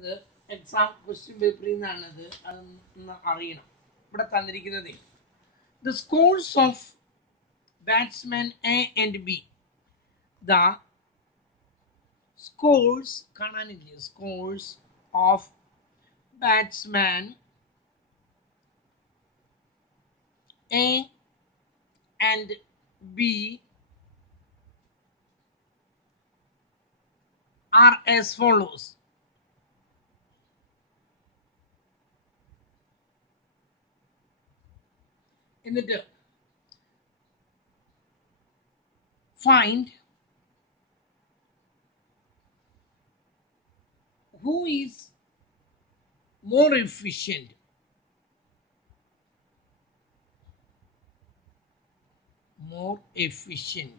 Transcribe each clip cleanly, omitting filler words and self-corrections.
അത് exam question പേപ്പറിൽ നിന്നാണത് അതൊന്ന് അറിയണം. ഇവിടെ തന്നിരിക്കുന്നത് the scores of batsman A and B. The scores കാണാനില്ലേ? Scores of batsman A and B are as follows. എന്നിട്ട് find who is more efficient. More efficient.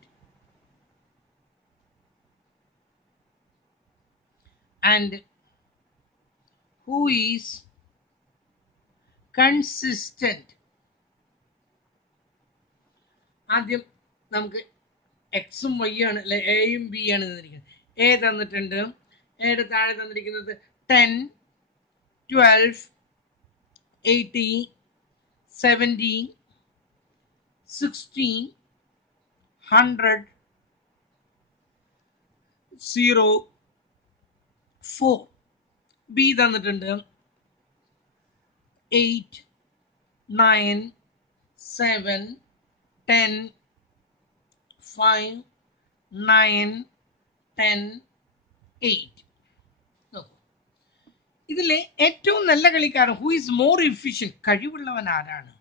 And who is consistent. ആദ്യം നമുക്ക് എക്സും വൈ ആണ് അല്ലെ, എയും ബി ആണ് തന്നിരിക്കുന്നത്. എ തന്നിട്ടുണ്ട്, എയുടെ താഴെ തന്നിരിക്കുന്നത് 10, 12, 80, 70, 60, 100, 0, 4. ബി തന്നിട്ടുണ്ട് 8, 9, 7, 10, 5, 9, 10, 8. ഇതിലെ ഏറ്റവും നല്ല കളിക്കാരൻ, ഹു ഈസ് മോർ എഫിഷ്യൻറ്റ്, കഴിവുള്ളവൻ ആരാണ്?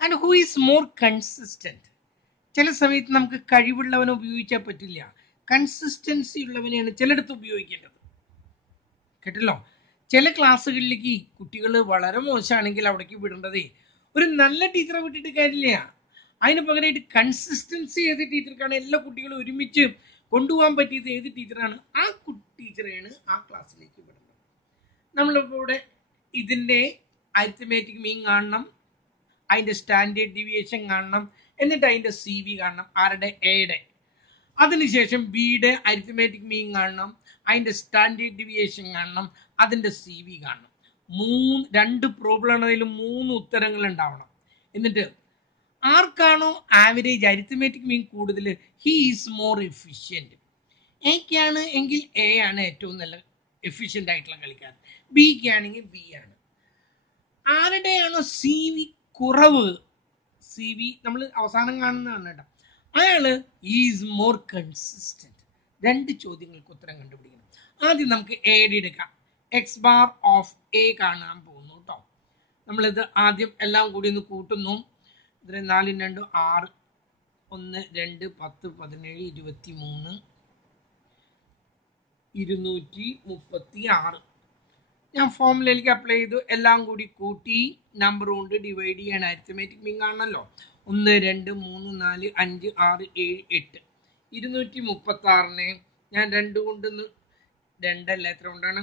And who is more consistent. ചില സമയത്ത് നമുക്ക് കഴിവുള്ളവനെ ഉപയോഗിക്കാൻ പറ്റില്ല, കൺസിസ്റ്റൻസി ഉള്ളവനെയാണ് ചിലയിടത്ത് ഉപയോഗിക്കേണ്ടത്. കേട്ടല്ലോ? ചില ക്ലാസ്സുകളിലേക്ക് കുട്ടികൾ വളരെ മോശമാണെങ്കിൽ അവിടേക്ക് വിടേണ്ടതേ ഒരു നല്ല ടീച്ചറെ വിട്ടിട്ട് കാര്യമില്ല. അതിന് പകരമായിട്ട് കൺസിസ്റ്റൻസി ഏത് ടീച്ചർക്കാണ് എല്ലാ കുട്ടികളും ഒരുമിച്ച് കൊണ്ടുപോകാൻ പറ്റിയത് ഏത് ടീച്ചറാണ്, ആ ടീച്ചറെയാണ് ആ ക്ലാസ്സിലേക്ക് വിടുന്നത്. നമ്മളിപ്പോൾ ഇവിടെ ഇതിൻ്റെ അരിത്മെറ്റിക് മീൻ കാണണം, അതിൻ്റെ സ്റ്റാൻഡേർഡ് ഡീവിയേഷൻ കാണണം, എന്നിട്ട് അതിൻ്റെ CV കാണണം, ആരുടെ? എയുടെ. അതിനുശേഷം ബിയുടെ അരിത്മെറ്റിക് മീൻ കാണണം, അതിൻ്റെ സ്റ്റാൻഡേർഡ് ഡീവിയേഷൻ കാണണം, അതിൻ്റെ CV കാണണം. 2 പ്രോബ്ലം ആണെങ്കിലും 3 ഉത്തരങ്ങൾ ഉണ്ടാവണം. എന്നിട്ട് ആർക്കാണോ ആവറേജ് അരിത്മെറ്റിക് മീൻ കൂടുതൽ, ഹി ഈസ് മോർ എഫിഷ്യൻറ്റ്. എക്കാണ് എങ്കിൽ എ ആണ് ഏറ്റവും നല്ല എഫിഷ്യൻ്റ് ആയിട്ടുള്ള കളിക്കാരൻ, ബിക്ക് ആണെങ്കിൽ ബി ആണ്. ആരുടെയാണോ CV കുറവ്, CV നമ്മൾ അവസാനം കാണുന്നതാണ് കേട്ടോ, അയാള് ഈസ് മോർ കൺസിസ്റ്റന്റ്. 2 ചോദ്യങ്ങൾക്ക് ഉത്തരം കണ്ടുപിടിക്കണം. ആദ്യം നമുക്ക് എയുടെ എടുക്കാം. എക്സ് ബാർ ഓഫ് എ കാണാൻ പോകുന്നു കേട്ടോ. നമ്മളിത് ആദ്യം എല്ലാം കൂടി ഒന്ന് കൂട്ടുന്നു. ഇതിൽ 4, 2, 6, 1, 2, 10, 17, 23, 236. ഞാൻ ഫോമുലയിലേക്ക് അപ്ലൈ ചെയ്തു, എല്ലാം കൂടി കൂട്ടി നമ്പർ കൊണ്ട് ഡിവൈഡ് ചെയ്യാൻ അരിത്മെറ്റിക് മീൻ കാണണമല്ലോ. 1, 2, 3, 4, 5, 6, 7, 8. 236നെ ഞാൻ 2 കൊണ്ട് 2 അല്ല, എത്ര കൊണ്ടാണ്?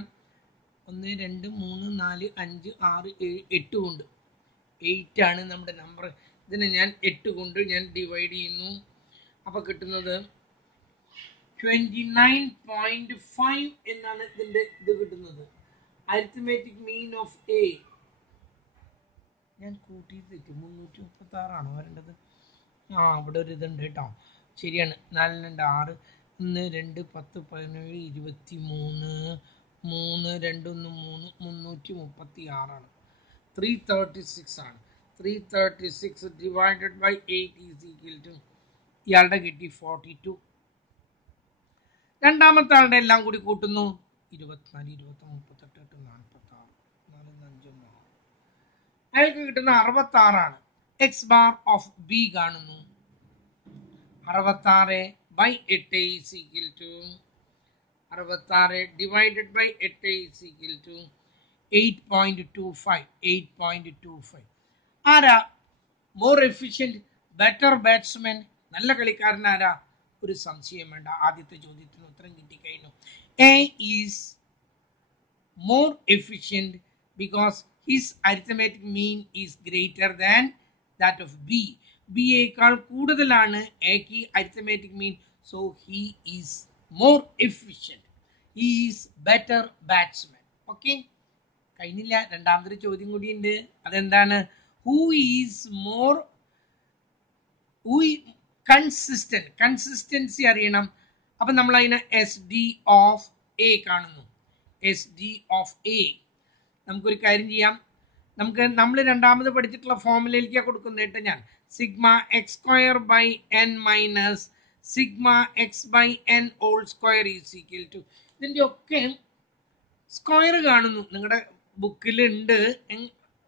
1, 2, 3, 4, 5, 6, 7, 8 കൊണ്ട് 8 ആണ് നമ്മുടെ നമ്പർ. ഇതിനെ ഞാൻ 8 കൊണ്ട് ഞാൻ ഡിവൈഡ് ചെയ്യുന്നു. അപ്പോൾ കിട്ടുന്നത് 29.5 എന്നാണ് ഇതിൻ്റെ ഇത് കിട്ടുന്നത്. അരിത്മെറ്റിക് മീൻ ഓഫ് എ ഞാൻ കൂട്ടിയിട്ട് തെറ്റും. 336 വരേണ്ടത്. ഇവിടെ ഒരു ഇതുണ്ട് കേട്ടോ, ശരിയാണ്. 4, 2, 6, 1, 2, 10, 17, 23, 3, 2, 1, 3, 336. 336 ആണ്. 336 divided by 8 is equal to, ഇയാളുടെ കിട്ടി 42. രണ്ടാമത്തെ ആളുടെ എല്ലാം കൂടി കൂട്ടുന്നു. 24, 20, 38, 46, 4, 5, 6. അയാൾക്ക് കിട്ടുന്ന 66. എക്സ് ബാർ ഓഫ് ബി കാണുന്നു. 66 by 8 is equal to 66 divided by 8 is equal to 8.25. 8.25. ആരാ മോർ എഫിഷ്യൻറ്റ്, ബെറ്റർ ബാറ്റ്സ്മാൻ, നല്ല കളിക്കാരൻ ആരാ? ഒരു സംശയം വേണ്ട, ആദ്യത്തെ ചോദ്യത്തിന് ഉത്തരം കിട്ടിക്കഴിഞ്ഞു. A is more efficient because his arithmetic mean is greater than that of B. ബിയേക്കാൾ കൂടുതലാണ് എക്ക് arithmetic mean, so he is more efficient, he is better batsman. Okay, കഴിഞ്ഞില്ല, രണ്ടാമതൊരു ചോദ്യം കൂടിയുണ്ട്. അതെന്താണ്? ഹൂ ഈസ് മോർ കൺസിസ്റ്റൻസി അറിയണം. അപ്പൊ നമ്മൾ അതിനെ എസ് ഡി ഓഫ് എ കാണുന്നു. എസ് ഡി ഓഫ് എ നമുക്കൊരു കാര്യം ചെയ്യാം. നമ്മൾ രണ്ടാമത് പഠിച്ചിട്ടുള്ള ഫോർമുലയിലേക്ക് കൊടുക്കുന്ന കേട്ടോ ഞാൻ. Sigma x square by n minus sigma x by n whole square is equal to, ഇതിൻ്റെ ഒക്കെ സ്ക്വയർ കാണുന്നു. നിങ്ങളുടെ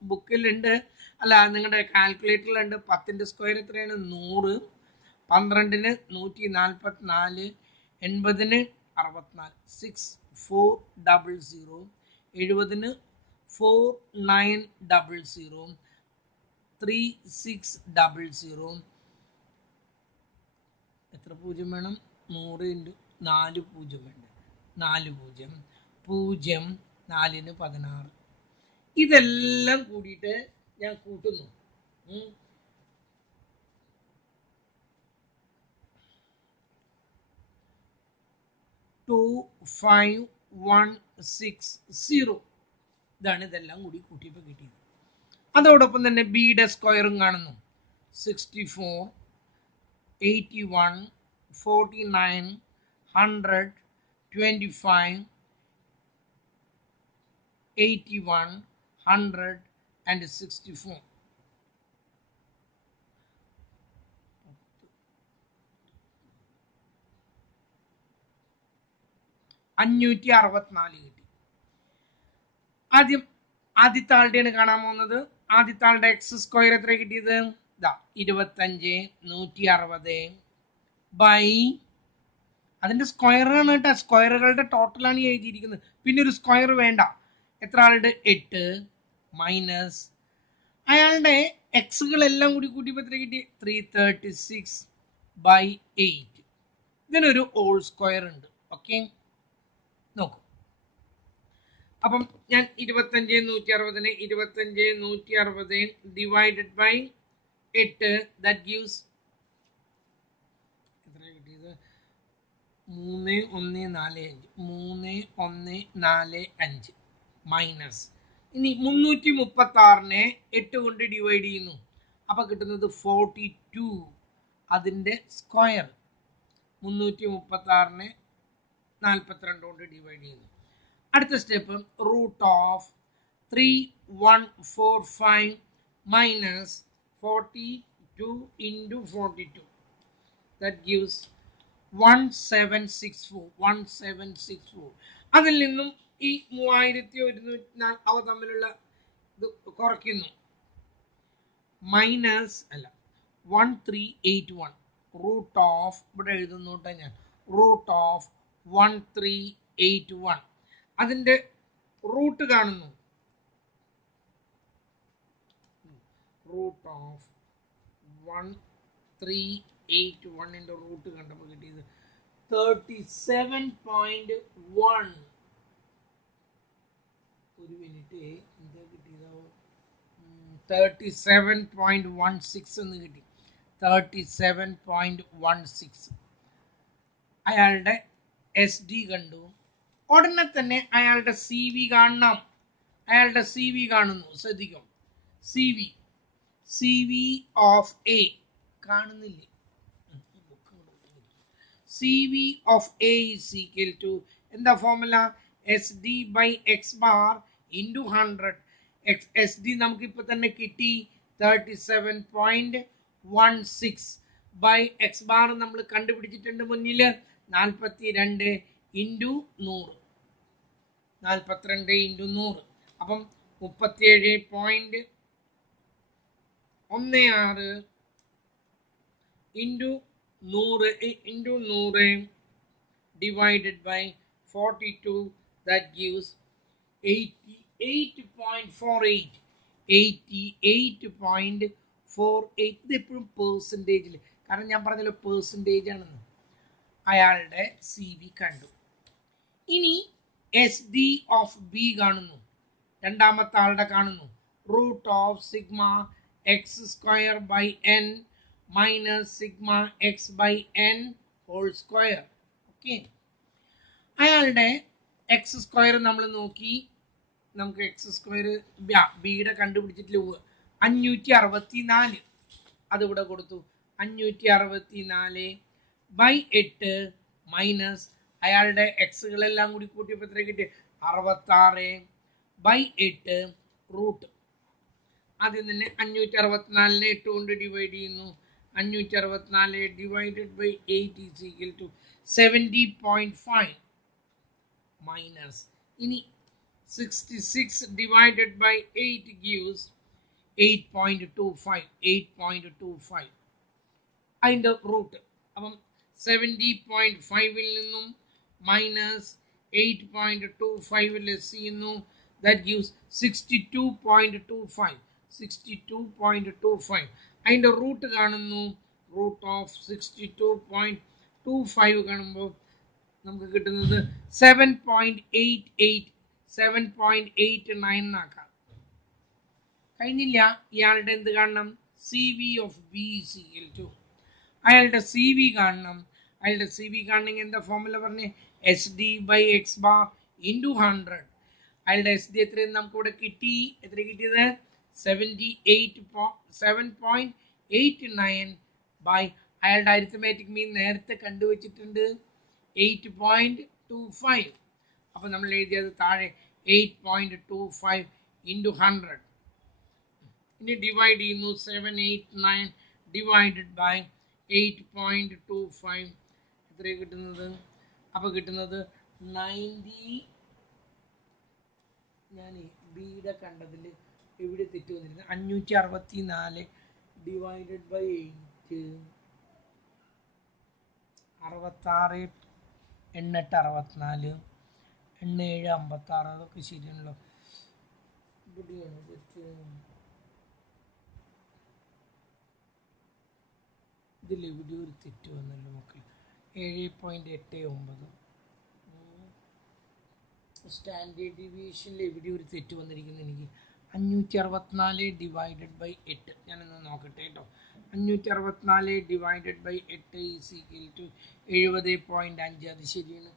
ബുക്കിലുണ്ട്, അല്ല നിങ്ങളുടെ കാൽക്കുലേറ്ററിലുണ്ട്. 10ന്റെ സ്ക്വയർ എത്രയാണ്? 100, 12ന് 144, 80ന് 64, 6400, 70ന് 4900, 3600. എത്ര പൂജ്യം വേണം? 100 × 4 പൂജ്യം വേണ്ട, 4 പൂജ്യം, 0, 4ന് 16. ഇതെല്ലാം കൂടിയിട്ട് ഞാൻ കൂട്ടുന്നു. 25,160. ഇതാണ് ഇതെല്ലാം കൂടി കൂട്ടിയപ്പോൾ കിട്ടിയത്. അതോടൊപ്പം തന്നെ ബിയുടെ സ്ക്വയറും കാണുന്നു. 64, 81, 49, 100, 25, 81, 100 and 64. 564 കിട്ടി. ആദ്യത്തെ ആളുടെയാണ് കാണാൻ പോകുന്നത്. ആദ്യത്തെ ആളുടെ എക്സ് സ്ക്വയർ എത്ര കിട്ടിയത്? 25, 160 ബൈ, അതിന്റെ സ്ക്വയറാണ് കേട്ടോ, സ്ക്വയറുകളുടെ ടോട്ടലാണ് എഴുതിയിരിക്കുന്നത്. പിന്നെ ഒരു സ്ക്വയർ വേണ്ട. എത്ര ആളുടെ? 8 മൈനസ് അയാളുടെ എക്സുകളെല്ലാം കൂടി കൂട്ടിയപ്പോൾ എത്ര കിട്ടി? 336 ബൈ 8. ഇതിനൊരു ഹോൾ സ്ക്വയർ ഉണ്ട്. ഓക്കെ, നോക്കൂ. അപ്പം ഞാൻ 25, 160നെ 25, 160 ഡിവൈഡഡ് ബൈ 8, ദാറ്റ് ഗീവ്സ് എത്ര കിട്ടിയത്? 3145, 3145 മൈനസ്, ഇനി 336നെ 8 കൊണ്ട് ഡിവൈഡ് ചെയ്യുന്നു. അപ്പൊ കിട്ടുന്നത് 42. അതിന്റെ സ്ക്വയർ 336നെ 42 കൊണ്ട് ഡിവൈഡ് ചെയ്യുന്നു. അടുത്ത step root of 3145 minus 42 into 42, that gives 1764. 1764. അതിൽ നിന്നും ഈ 3104 അവ തമ്മിലുള്ള ഇത് കുറയ്ക്കുന്നു. മൈനസ് അല്ല 1381 റൂട്ട് ഓഫ്, ഇവിടെ എഴുതുന്നു കേട്ടോ ഞാൻ, റൂട്ട് ഓഫ് 1381. അതിന്റെ റൂട്ട് കാണുന്നു. റൂട്ട് ഓഫ് 1381ന്റെ റൂട്ട് കണ്ടപ്പോൾ കിട്ടിയത് 37.1. ഒരു മിനിറ്റ്, എന്താ കിട്ടിയതോ? 37.16 എന്ന് കിട്ടി. 37.16. അയാളുടെ എസ് ഡി കണ്ടു. ഉടനെ തന്നെ അയാളുടെ സി വി കാണണം. അയാളുടെ സി വി കാണുന്നു. ശ്രദ്ധിക്കും, സി വി ഓഫ് എ കാണുന്നില്ലേ? C V of A is equal to എന്താ formula? S D by X bar into 100. S D നമുക്ക് ഇപ്പൊ തന്നെ കിട്ടി 37.16 ബൈ എക്സ് ബാർ നമ്മൾ കണ്ടുപിടിച്ചിട്ടുണ്ട് മുന്നില് 42 ഇൻറ്റു 100. 42 ഇൻറ്റു 100. അപ്പം 37.16 into 100 divided by 42, that gives 88.48. 88.48. ഇത് എപ്പോഴും പെർസെൻറ്റേജിൽ, കാരണം ഞാൻ പറഞ്ഞല്ലോ പെർസെൻറ്റേജ് ആണെന്ന്. അയാളുടെ സി വി കണ്ടു. ഇനി എസ് ഡി ഓഫ് ബി കാണുന്നു. രണ്ടാമത്തെ ആളുടെ കാണുന്നു. Root of sigma x square by n minus sigma x by n whole square. Okay, അയാളുടെ എക്സ് സ്ക്വയർ നമ്മൾ നോക്കി. നമുക്ക് എക്സ് സ്ക്വയർ ബിയുടെ കണ്ടുപിടിച്ചിട്ടില്ല 564 അതിവിടെ കൊടുത്തു 564/8 മൈനസ് അയാളുടെ എക്സുകളെല്ലാം കൂടി കൂട്ടിയപ്പോൾ എത്ര കിട്ടി 66/8 റൂട്ട് ആദ്യം തന്നെ 564 8 കൊണ്ട് ഡിവൈഡ് ചെയ്യുന്നു 564 divided by 8 is equal to 70.5 minus ഇനി 66 divided by 8 gives 8.25 അതിൻ്റെ റൂട്ട് അപ്പം 70.5 നിന്നും മൈനസ് 8.25 ലെസ് ചെയ്യുന്നു that gives 62.25 അതിൻ്റെ റൂട്ട് കാണുന്നു റൂട്ട് ഓഫ് 62.25 കാണുമ്പോൾ നമുക്ക് കിട്ടുന്നത് 7.89 എന്നാക്കാം കഴിഞ്ഞില്ല ഇയാളുടെ എന്ത് കാണണം C V of B is equal to അയാളുടെ സി വി കാണണം അയാളുടെ സി വി കാണണമെങ്കിൽ എന്താ ഫോർമുല പറഞ്ഞ് S D by X bar into 100 അയാളുടെ എസ് ഡി എത്രയും നമുക്ക് ഇവിടെ കിട്ടി എത്ര കിട്ടിയത് 7.89 ബൈ അയാളുടെ അരിത്തമാറ്റിക് മീൻ നേരത്തെ കണ്ടുവച്ചിട്ടുണ്ട് 8.25 അപ്പോൾ നമ്മൾ എഴുതിയത് താഴെ 8.25 ഇൻറ്റു 100 ഇനി ഡിവൈഡ് ചെയ്യുന്നു 789 ഡിവൈഡഡ് ബൈ 8.25 എത്രയാണ് കിട്ടുന്നത് അപ്പോൾ കിട്ടുന്നത് 90 ഞാൻ ബിയുടെ കണ്ടതിൽ എവിടെ തെറ്റ് വന്നിരുന്നത് 564 ഡിവൈഡഡ് ബൈ 8 66 8 64 7 56 അതൊക്കെ ശരിയാണല്ലോ ഇവിടെയാണ് തെറ്റ് ഇതിലെവിടെ ഒരു തെറ്റ് വന്നല്ലോ മക്കൾ 7.89 സ്റ്റാൻഡേർഡ് ഡീവിയേഷനിൽ എവിടെ ഒരു തെറ്റ് വന്നിരിക്കുന്നത് എനിക്ക് 564 ഡിവൈഡഡ് ബൈ 8 ഞാനൊന്ന് നോക്കട്ടെ കേട്ടോ 564 divided by 8 is equal to 70.5 അത് ശരിയാണ്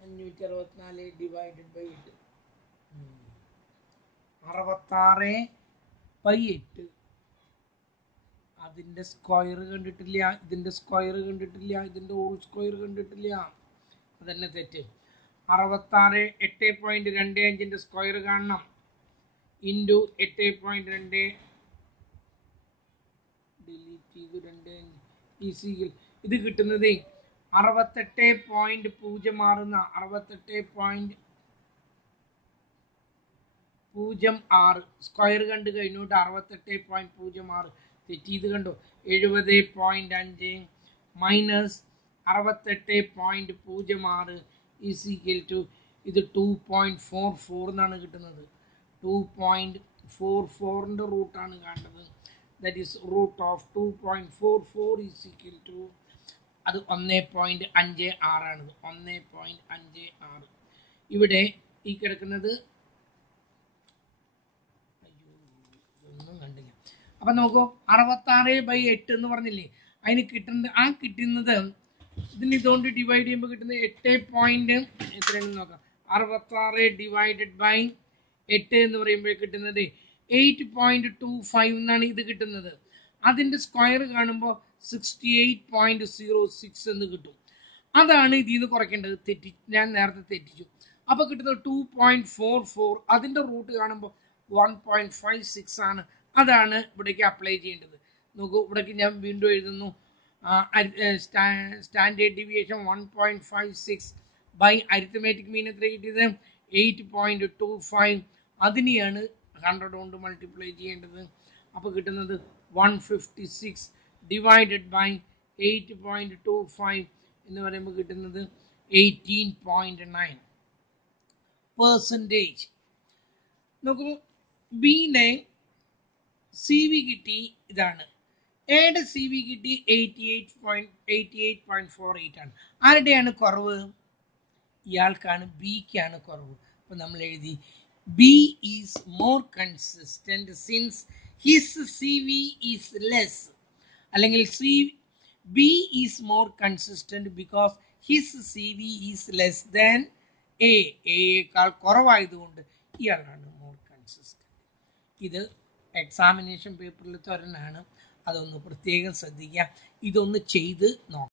564 ഡിവൈഡഡ് ബൈ 8 66/8 അതിൻ്റെ സ്ക്വയർ കണ്ടിട്ടില്ല ഇതിൻ്റെ സ്ക്വയർ കണ്ടിട്ടില്ല ഇതിൻ്റെ ഹോൾ സ്ക്വയർ കണ്ടിട്ടില്ല അതന്നെ തെറ്റ് 66 8.25 സ്ക്വയർ കാണണം ഇൻറ്റു 8.2 ഡിലീറ്റ് ചെയ്ത് 25 ഈസിയിൽ ഇത് കിട്ടുന്നത് 68.06 സ്ക്വയർ കണ്ട് കഴിഞ്ഞോട്ട് 68.06 തെറ്റിയത് കണ്ടോ 70.5 മൈനസ് 68.06 ഈസ് ഈക്വൽ ടു ഇത് 2.44 എന്നാണ് കിട്ടുന്നത് 2.44ൻ്റെ റൂട്ടാണ് കാണുന്നത് that is root of 2.44 is equal to അത് 1.56 ആണത് 1.56 ഇവിടെ ഈ കിടക്കുന്നത് ഒന്നും കണ്ടില്ല അപ്പം നോക്കൂ 66/8 എന്ന് പറഞ്ഞില്ലേ അതിന് കിട്ടുന്നത് കിട്ടുന്നത് ഇതിന് ഇതുകൊണ്ട് ഡിവൈഡ് ചെയ്യുമ്പോൾ കിട്ടുന്നത് 8 എത്രയാണെന്ന് നോക്കാം 66 ഡിവൈഡഡ് ബൈ 8 എന്ന് പറയുമ്പോൾ കിട്ടുന്നത് 8.25 എന്നാണ് ഇത് കിട്ടുന്നത് അതിൻ്റെ സ്ക്വയർ കാണുമ്പോൾ 68.06 എന്ന് കിട്ടും അതാണ് ഇതിൽ നിന്ന് കുറയ്ക്കേണ്ടത് ഞാൻ നേരത്തെ തെറ്റിച്ചു അപ്പോൾ കിട്ടുന്നത് 2.44 അതിൻ്റെ റൂട്ട് കാണുമ്പോൾ 1.56 ആണ് അതാണ് ഇവിടേക്ക് അപ്ലൈ ചെയ്യേണ്ടത് നോക്കൂ ഇവിടേക്ക് ഞാൻ വീണ്ടും എഴുതുന്നു standard deviation 1.56 by arithmetic mean എത്ര കിട്ടിയത് 8.25 അതിനെയാണ് 100 കൊണ്ട് മൾട്ടിപ്ലൈ ചെയ്യേണ്ടത് അപ്പോൾ കിട്ടുന്നത് 156 ഡിവൈഡഡ് ബൈ 8.25 എന്ന് പറയുമ്പോൾ കിട്ടുന്നത് 18.9%. നോക്കൂ ബിനെ സി വി കിട്ടി ഇതാണ് എയുടെ സി വി കിട്ടി 88.48 ആണ് ആരുടെയാണ് കുറവ് ഇയാൾക്കാണ് ബിക്കാണ് കുറവ് അപ്പോൾ നമ്മൾ എഴുതി B is more consistent since his C V is less അല്ലെങ്കിൽ B is more consistent because his C V is less than എയേക്കാൾ കുറവായതുകൊണ്ട് ഇയാളാണ് മോർ കൺസിസ്റ്റൻറ്റ്. ഇത് എക്സാമിനേഷൻ പേപ്പറിൽ ഒരെണ്ണമാണ്, അതൊന്ന് പ്രത്യേകം ശ്രദ്ധിക്കുക. ഇതൊന്ന് ചെയ്ത് നോക്കാം.